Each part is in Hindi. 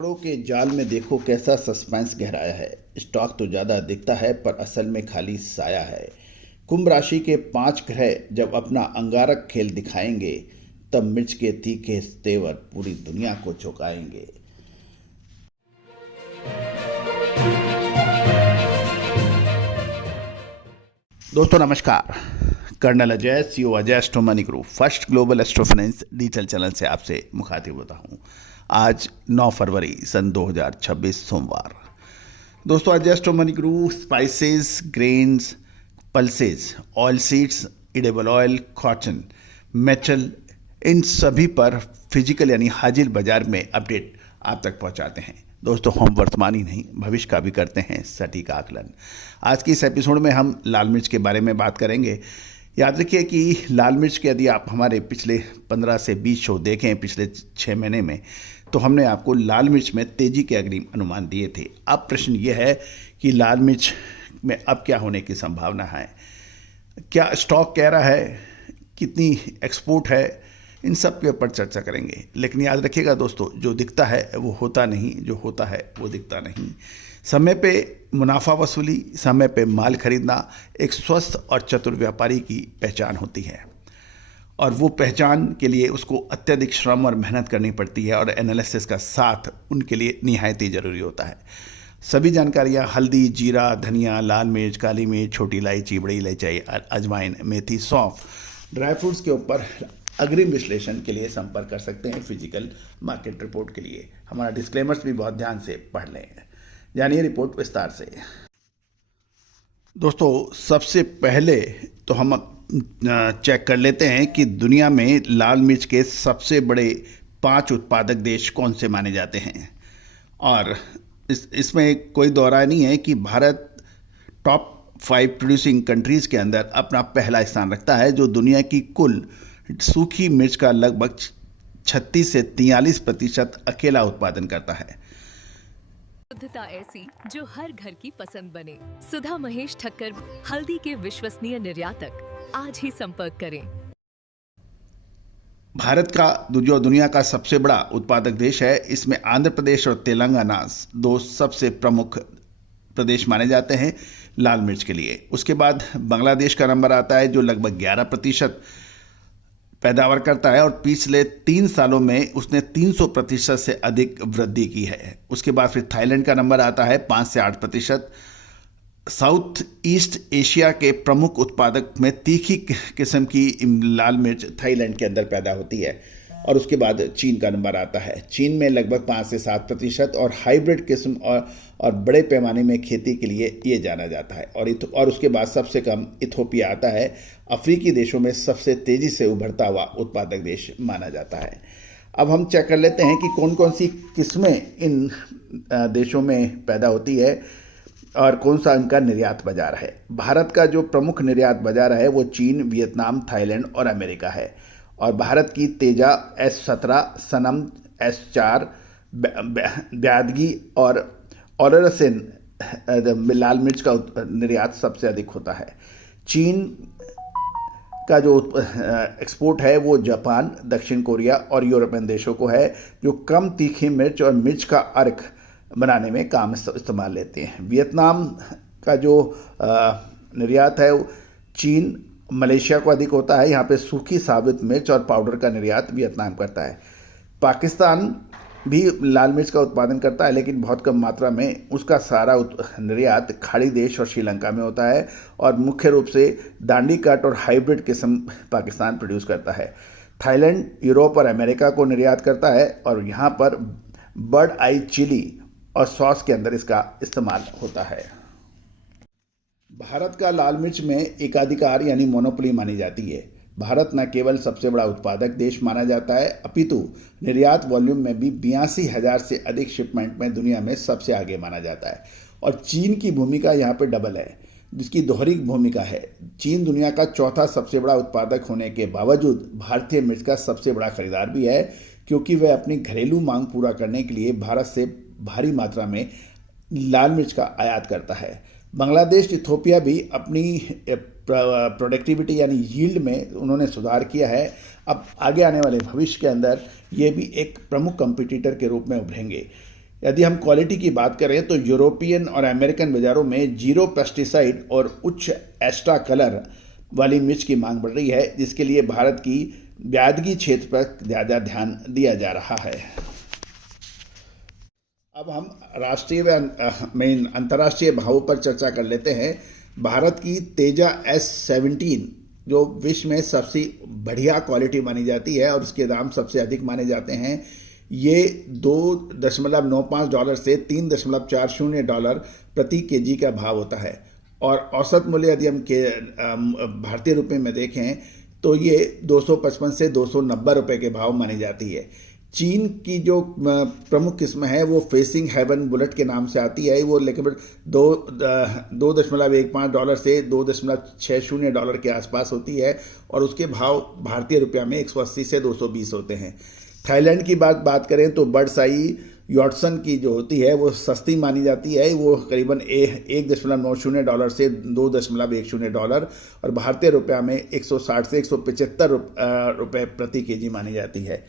खबरों के जाल में देखो कैसा सस्पेंस गहराया है। स्टॉक तो ज्यादा दिखता है पर असल में खाली साया है। कुंभ राशि के 5 ग्रह जब अपना अंगारक खेल दिखाएंगे तब मिर्च के तीखे तेवर पूरी दुनिया को चौंकाएंगे। दोस्तों नमस्कार। Colonel Ajay, CEO Ajay astro money group first global astro finance digital channel से आपसे मुखातिब होता हूं। आज 9 फरवरी सन 2026 सोमवार। दोस्तों Ajay astro money group spices, grains, pulses, oil seeds, edible oil, cotton, metal, इन सभी पर फिजिकल यानी हाजिर बाजार में अपडेट आप तक पहुंचाते हैं। दोस्तों हम वर्तमान ही नहीं भविष्य का भी करते हैं सटीक आकलन। आज की इस एपिसोड में हम लाल मिर्च के बारे में बात करेंगे। याद रखिए कि लाल मिर्च के यदि आप हमारे पिछले 15 से 20 शो देखें पिछले 6 महीने में, तो हमने आपको लाल मिर्च में तेजी के अग्रिम अनुमान दिए थे। अब प्रश्न ये है कि लाल मिर्च में अब क्या होने की संभावना है, क्या स्टॉक कह रहा है, कितनी एक्सपोर्ट है, इन सब के ऊपर चर्चा करेंगे। लेकिन याद रखिएगा दोस्तों, जो दिखता है वो होता नहीं, जो होता है वो दिखता नहीं। समय पे मुनाफा वसूली, समय पे माल खरीदना एक स्वस्थ और चतुर व्यापारी की पहचान होती है, और वो पहचान के लिए उसको अत्यधिक श्रम और मेहनत करनी पड़ती है, और एनालिसिस का साथ उनके लिए निहायत ही ज़रूरी होता है। सभी जानकारियाँ हल्दी, जीरा, धनिया, लाल मिर्च, काली मिर्च, छोटी इलायची, बड़ी इलायची, अजवाइन, मेथी, सौंफ, ड्राई फ्रूट्स के ऊपर अग्रिम विश्लेषण के लिए संपर्क कर सकते हैं। फिजिकल मार्केट रिपोर्ट के लिए हमारा डिस्क्लेमर्स भी बहुत ध्यान से पढ़ लें। जानिए रिपोर्ट विस्तार से। दोस्तों सबसे पहले तो हम चेक कर लेते हैं कि दुनिया में लाल मिर्च के सबसे बड़े 5 उत्पादक देश कौन से माने जाते हैं। और इसमें कोई दौरा नहीं है कि भारत टॉप 5 प्रोड्यूसिंग कंट्रीज़ के अंदर अपना पहला स्थान रखता है, जो दुनिया की कुल सूखी मिर्च का लगभग 36 से 43% अकेला उत्पादन करता है। शुद्धता ऐसी जो हर घर की पसंद बने। सुधा महेश ठक्कर, हल्दी के विश्वसनीय निर्यातक। आज ही संपर्क करें। भारत का जो दुनिया का सबसे बड़ा उत्पादक देश है, इसमें आंध्र प्रदेश और तेलंगाना 2 सबसे प्रमुख प्रदेश माने जाते हैं लाल मिर्च के लिए। उसके बाद बांग्लादेश का नंबर आता है, जो लगभग 11% पैदावार करता है, और पिछले 3 सालों में उसने 300% से अधिक वृद्धि की है। उसके बाद फिर थाईलैंड का नंबर आता है 5 से 8%। साउथ ईस्ट एशिया के प्रमुख उत्पादक में तीखी किस्म की लाल मिर्च थाईलैंड के अंदर पैदा होती है। और उसके बाद चीन का नंबर आता है। चीन में लगभग 5 से 7%, और हाइब्रिड किस्म और बड़े पैमाने में खेती के लिए ये जाना जाता है। और उसके बाद सबसे कम इथोपिया आता है। अफ्रीकी देशों में सबसे तेज़ी से उभरता हुआ उत्पादक देश माना जाता है। अब हम चेक कर लेते हैं कि कौन कौन सी किस्में इन देशों में पैदा होती है और कौन सा इनका निर्यात बाजार है। भारत का जो प्रमुख निर्यात बाजार है वो चीन, वियतनाम, थाईलैंड और अमेरिका है। और भारत की तेजा, S17, सनम, S4, ब्यादगी और ओलरसेन लाल मिर्च का निर्यात सबसे अधिक होता है। चीन का जो एक्सपोर्ट है वो जापान, दक्षिण कोरिया और यूरोपियन देशों को है, जो कम तीखी मिर्च और मिर्च का अर्क बनाने में काम इस्तेमाल लेते हैं। वियतनाम का जो निर्यात है चीन, मलेशिया को अधिक होता है। यहाँ पे सूखी साबुत मिर्च और पाउडर का निर्यात वियतनाम करता है। पाकिस्तान भी लाल मिर्च का उत्पादन करता है, लेकिन बहुत कम मात्रा में। उसका सारा निर्यात खाड़ी देश और श्रीलंका में होता है, और मुख्य रूप से दांडी कट और हाइब्रिड किस्म पाकिस्तान प्रोड्यूस करता है। थाईलैंड यूरोप और अमेरिका को निर्यात करता है, और यहाँ पर बर्ड आई चिली और सॉस के अंदर इसका इस्तेमाल होता है। भारत का लाल मिर्च में एकाधिकार यानी मोनोपोली मानी जाती है। भारत न केवल सबसे बड़ा उत्पादक देश माना जाता है, अपितु निर्यात वॉल्यूम में भी 82,000 से अधिक शिपमेंट में दुनिया में सबसे आगे माना जाता है। और चीन की भूमिका यहाँ पे डबल है, जिसकी दोहरी भूमिका है। चीन दुनिया का चौथा सबसे बड़ा उत्पादक होने के बावजूद भारतीय मिर्च का सबसे बड़ा खरीदार भी है, क्योंकि वह अपनी घरेलू मांग पूरा करने के लिए भारत से भारी मात्रा में लाल मिर्च का आयात करता है। बांग्लादेश, इथोपिया भी अपनी प्रोडक्टिविटी यानी यील्ड में उन्होंने सुधार किया है। अब आगे आने वाले भविष्य के अंदर ये भी एक प्रमुख कंपटीटर के रूप में उभरेंगे। यदि हम क्वालिटी की बात करें तो यूरोपियन और अमेरिकन बाज़ारों में जीरो पेस्टिसाइड और उच्च एस्ट्रा कलर वाली मिर्च की मांग बढ़ रही है, जिसके लिए भारत की ब्यादगी क्षेत्र पर ज़्यादा ध्यान दिया जा रहा है। अब हम राष्ट्रीय व अंतर्राष्ट्रीय भावों पर चर्चा कर लेते हैं। भारत की तेजा S17 जो विश्व में सबसे बढ़िया क्वालिटी मानी जाती है और उसके दाम सबसे अधिक माने जाते हैं, ये $2.95 से $3.40 प्रति केजी का भाव होता है और औसत मूल्य यदि हम भारतीय रुपये में देखें तो ये 255 से 290 रुपये के भाव मानी जाती है। चीन की जो प्रमुख किस्म है वो फेसिंग हेवन बुलेट के नाम से आती है। वो लगभग $2.15 से $2.60 के आसपास होती है और उसके भाव भारतीय रुपया में 180 से 220 होते हैं। थाईलैंड की बात करें तो बर्डसाई यॉटसन की जो होती है वो सस्ती मानी जाती है। वो करीबन $1.90 से $2.10 और भारतीय रुपया में 160 से 175 रुपये प्रति केजी मानी जाती है।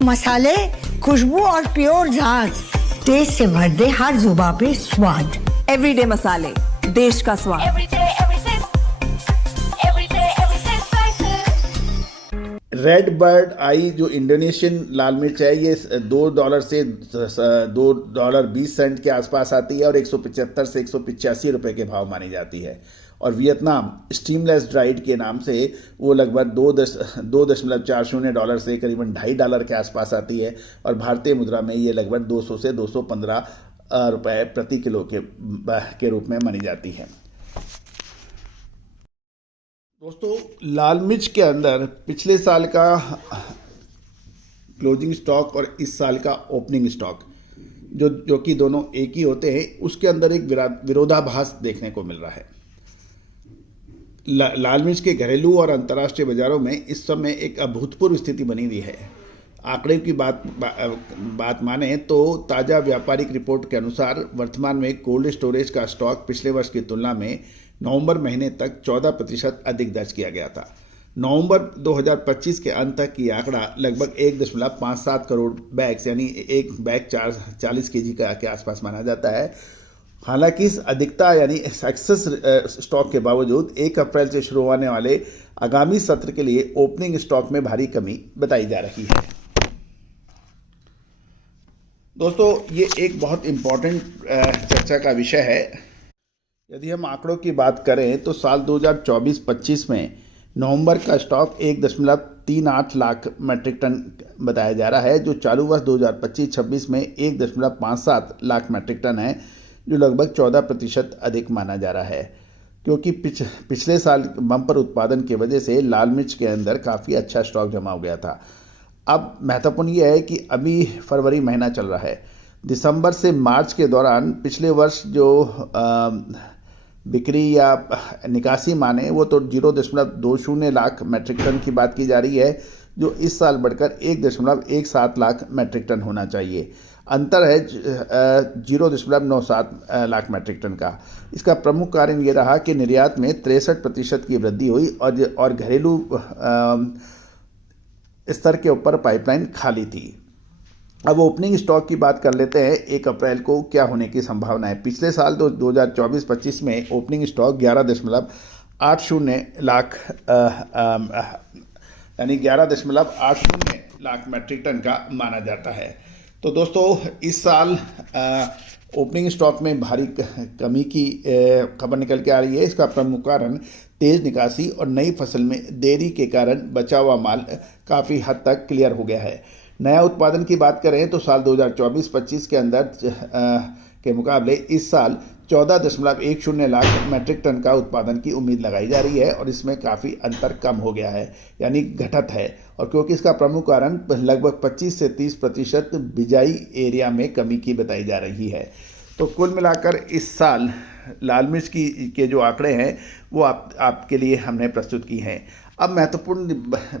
मसाले, खुशबू और प्योर जांच, टेस्ट से भर दे हर जुबां पे स्वाद। एवरीडे मसाले, देश का स्वाद। रेड बर्ड आई जो इंडोनेशियन लाल मिर्च है, ये $2 से $2.20 के आसपास आती है और 175 से 185 रुपये के भाव मानी जाती है। और वियतनाम स्टीमलेस ड्राइड के नाम से वो लगभग $2.40 से करीबन $2.50 के आसपास आती है और भारतीय मुद्रा में ये लगभग 200 से 215 रुपये प्रति किलो के रूप में मानी जाती है। दोस्तों, लाल मिर्च के अंदर पिछले साल का क्लोजिंग स्टॉक और इस साल का ओपनिंग स्टॉक जो कि दोनों एक ही होते हैं, उसके अंदर एक विरोधाभास देखने को मिल रहा है। लाल मिर्च के घरेलू और अंतर्राष्ट्रीय बाजारों में इस समय एक अभूतपूर्व स्थिति बनी हुई है। आंकड़े की बात माने तो ताज़ा व्यापारिक रिपोर्ट के अनुसार वर्तमान में कोल्ड स्टोरेज का स्टॉक पिछले वर्ष की तुलना में नवंबर महीने तक 14% अधिक दर्ज किया गया था। नवंबर 2025 के अंत तक की आंकड़ा लगभग 1.57 करोड़ बैग्स यानी एक बैग 40 केजी के आसपास माना जाता है। हालांकि इस अधिकता यानी एक्सेस स्टॉक के बावजूद 1 अप्रैल से शुरू होने वाले आगामी सत्र के लिए ओपनिंग स्टॉक में भारी कमी बताई जा रही है। दोस्तों, ये एक बहुत इम्पोर्टेंट चर्चा का विषय है। यदि हम आंकड़ों की बात करें तो साल 2024-25 में नवंबर का स्टॉक 1.38 लाख मेट्रिक टन बताया जा रहा है, जो चालू वर्ष 2025-26 में 1.57 लाख मेट्रिक टन है, जो लगभग 14% अधिक माना जा रहा है। क्योंकि पिछले साल बम्पर उत्पादन की वजह से लाल मिर्च के अंदर काफ़ी अच्छा स्टॉक जमा हो गया था। अब महत्वपूर्ण यह है कि अभी फरवरी महीना चल रहा है। दिसंबर से मार्च के दौरान पिछले वर्ष जो बिक्री या निकासी माने वो तो 0.20 लाख मेट्रिक टन की बात की जा रही है, जो इस साल बढ़कर 1.17 लाख मेट्रिक टन होना चाहिए। अंतर है 0.97 लाख मेट्रिक टन का। इसका प्रमुख कारण ये रहा कि निर्यात में 63% की वृद्धि हुई और घरेलू स्तर के ऊपर पाइपलाइन खाली थी। अब ओपनिंग स्टॉक की बात कर लेते हैं। 1 अप्रैल को क्या होने की संभावना है। पिछले साल 2024-25 में ओपनिंग स्टॉक 11.80 लाख यानी 11.80 लाख मेट्रिक टन का माना जाता है। तो दोस्तों, इस साल ओपनिंग स्टॉक में भारी कमी की खबर निकल के आ रही है। इसका प्रमुख कारण तेज निकासी और नई फसल में देरी के कारण बचा हुआ माल काफ़ी हद तक क्लियर हो गया है। नया उत्पादन की बात करें तो साल 2024-25 के अंदर के मुकाबले इस साल 14.10 लाख मेट्रिक टन का उत्पादन की उम्मीद लगाई जा रही है और इसमें काफ़ी अंतर कम हो गया है यानी घटत है। और क्योंकि इसका प्रमुख कारण लगभग 25 से 30% बिजाई एरिया में कमी की बताई जा रही है। तो कुल मिलाकर इस साल लाल मिर्च के जो आंकड़े हैं वो आपके लिए हमने प्रस्तुत की हैं। अब महत्वपूर्ण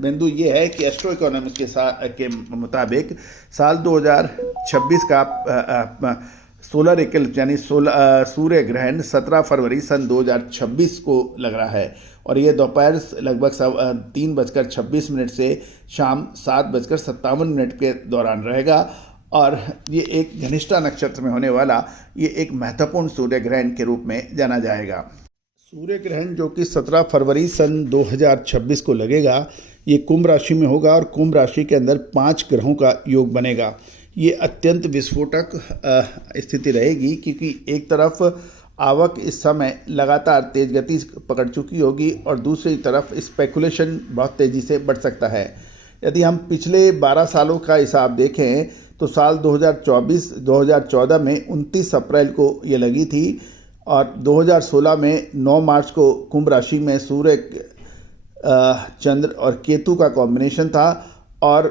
बिंदु ये है कि एस्ट्रो इकोनॉमिक्स के मुताबिक साल 2026 का सोलर इक्लिप्स यानी सूर्य ग्रहण 17 फरवरी सन 2026 को लग रहा है और ये दोपहर लगभग 3:26 से शाम 7:57 के दौरान रहेगा और ये एक धनिष्ठा नक्षत्र में होने वाला ये एक महत्वपूर्ण सूर्य ग्रहण के रूप में जाना जाएगा। सूर्य ग्रहण जो कि 17 फरवरी सन 2026 को लगेगा, ये कुंभ राशि में होगा और कुंभ राशि के अंदर 5 ग्रहों का योग बनेगा। ये अत्यंत विस्फोटक स्थिति रहेगी क्योंकि एक तरफ आवक इस समय लगातार तेज गति पकड़ चुकी होगी और दूसरी तरफ स्पेकुलेशन बहुत तेज़ी से बढ़ सकता है। यदि हम पिछले 12 सालों का हिसाब देखें तो साल 2014 में 29 अप्रैल को ये लगी थी और 2016 में 9 मार्च को कुंभ राशि में सूर्य, चंद्र और केतु का कॉम्बिनेशन था और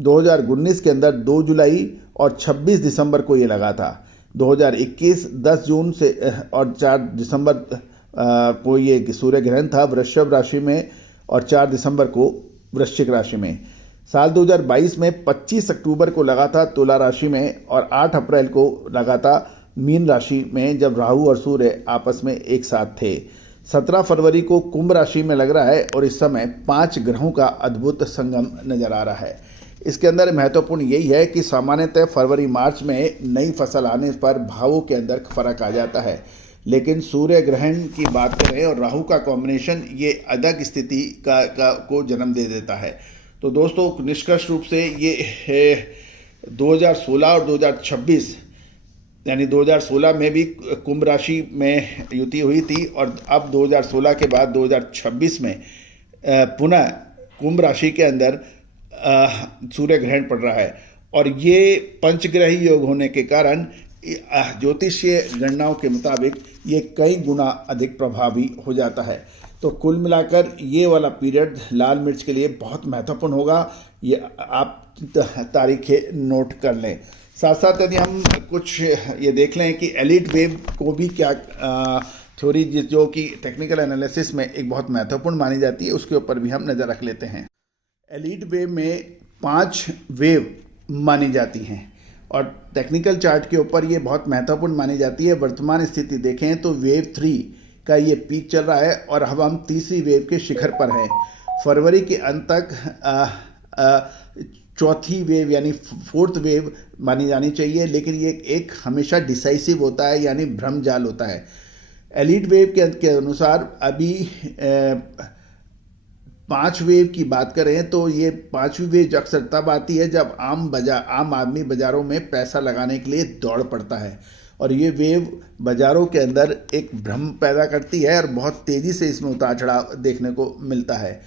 2019 के अंदर 2 जुलाई और 26 दिसंबर को ये लगा था। 2021 10 जून से और 4 दिसंबर को ये सूर्य ग्रहण था वृषभ राशि में और 4 दिसंबर को वृश्चिक राशि में। साल 2022 में 25 अक्टूबर को लगा था तुला राशि में और 8 अप्रैल को लगा था मीन राशि में, जब राहु और सूर्य आपस में एक साथ थे। 17 फरवरी को कुंभ राशि में लग रहा है और इस समय 5 ग्रहों का अद्भुत संगम नजर आ रहा है। इसके अंदर महत्वपूर्ण यही है कि सामान्यतः फरवरी मार्च में नई फसल आने पर भावों के अंदर फर्क आ जाता है, लेकिन सूर्य ग्रहण की बात करें और राहु का कॉम्बिनेशन ये अलग स्थिति को जन्म दे देता है। तो दोस्तों निष्कर्ष रूप से ये 2016 और 2026 यानी 2016 में भी कुंभ राशि में युति हुई थी और अब 2016 के बाद 2026 में पुनः कुंभ राशि के अंदर सूर्य ग्रहण पड़ रहा है और ये पंचग्रही योग होने के कारण ज्योतिषीय गणनाओं के मुताबिक ये कई गुना अधिक प्रभावी हो जाता है। तो कुल मिलाकर ये वाला पीरियड लाल मिर्च के लिए बहुत महत्वपूर्ण होगा, ये आप तारीखें नोट कर लें। साथ साथ यदि हम कुछ ये देख लें कि एलिट वेव को भी क्या थ्योरी जो कि टेक्निकल एनालिसिस में एक बहुत महत्वपूर्ण मानी जाती है, उसके ऊपर भी हम नज़र रख लेते हैं। एलिट वेव में 5 वेव मानी जाती हैं और टेक्निकल चार्ट के ऊपर ये बहुत महत्वपूर्ण मानी जाती है। वर्तमान स्थिति देखें तो वेव 3 का ये पीक चल रहा है और अब हम तीसरी वेव के शिखर पर हैं। फरवरी के अंत तक चौथी वेव यानी 4th वेव मानी जानी चाहिए, लेकिन ये एक हमेशा डिसाइसिव होता है यानी भ्रमजाल होता है। एलिट वेव के अनुसार अभी 5 वेव की बात करें तो ये 5वीं वेव अक्सर तब आती है जब आम आदमी बाज़ारों में पैसा लगाने के लिए दौड़ पड़ता है और ये वेव बाज़ारों के अंदर एक भ्रम पैदा करती है और बहुत तेज़ी से इसमें उतार चढ़ाव देखने को मिलता है।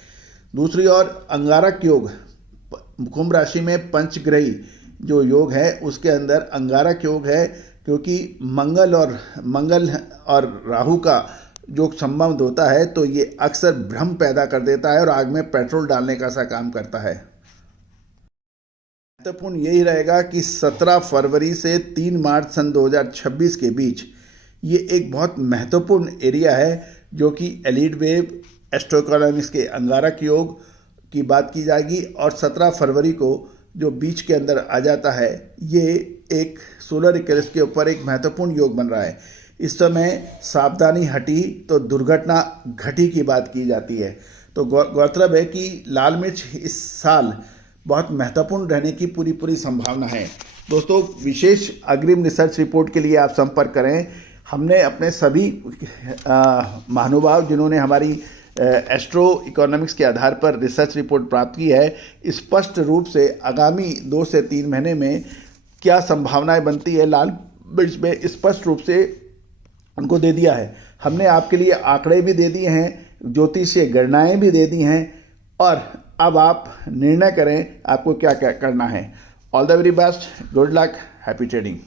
दूसरी ओर अंगारक योग, कुंभ राशि में पंचग्रही जो योग है उसके अंदर अंगारक योग है, क्योंकि मंगल और राहु का जो संबंध होता है तो ये अक्सर भ्रम पैदा कर देता है और आग में पेट्रोल डालने का सा काम करता है। महत्वपूर्ण यही रहेगा कि 17 फरवरी से 3 मार्च सन 2026 के बीच ये एक बहुत महत्वपूर्ण एरिया है जो कि एलिट वेव, एस्ट्रोइकोनॉमिक्स के अंगारक योग की बात की जाएगी और 17 फरवरी को जो बीच के अंदर आ जाता है ये एक सोलर इक्लिप्स के ऊपर एक महत्वपूर्ण योग बन रहा है। इस समय सावधानी हटी तो दुर्घटना घटी की बात की जाती है। तो गौरतलब है कि लाल मिर्च इस साल बहुत महत्वपूर्ण रहने की पूरी संभावना है। दोस्तों विशेष अग्रिम रिसर्च रिपोर्ट के लिए आप संपर्क करें। हमने अपने सभी महानुभाव जिन्होंने हमारी एस्ट्रो इकोनॉमिक्स के आधार पर रिसर्च रिपोर्ट प्राप्त की है, स्पष्ट रूप से आगामी 2 से 3 महीने में क्या संभावनाएं बनती है लाल मिर्च में स्पष्ट रूप से उनको दे दिया है। हमने आपके लिए आंकड़े भी दे दिए हैं, ज्योतिषीय गणनाएं भी दे दी हैं और अब आप निर्णय करें आपको क्या क्या करना है। All the very best, good luck, happy trading.